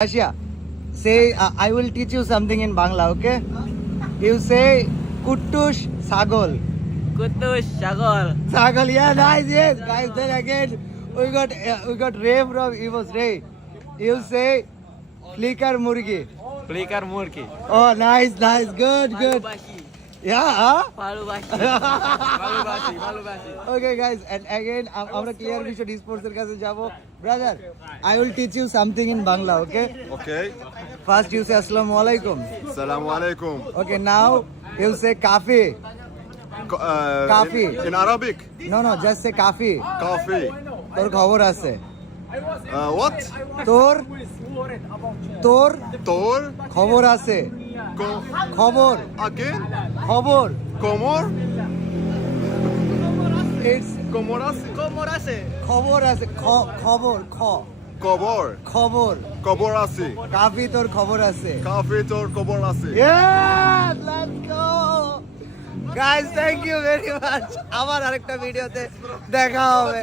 Asya, say I will teach you something in Bangla, okay? You say Kuttush Sagol. Kutush Shagol. Sagol, yeah, nice, yes, guys. Then again, we got Ray from he was Ray. You say Flicker Murgi. Flicker Murki. Oh, nice, good. Balubashi. Yeah, huh? Balubashi. Balubashi. Okay, guys, and again, আমরা clear vision স্পোর্টসের কাছে যাব brother I will teach you something in Bangla, okay? Okay. First you say Assalamu alaikum. Assalamu alaikum. Okay, now you say kafi. Coffee. In Arabic. No, just say kafi. Coffee. তোর খবর আছে What? তোর Tor. খবর আছে খবর Again. খবর Komor. It's Komorasi. খবর আছে খবর Kobor. খবর Koborasi. কাফি তোর খবর আছে Coffee tor koborasi. Yes, let's go. Guys, thank you very much. আবার আরেকটা ভিডিওতে দেখা হবে।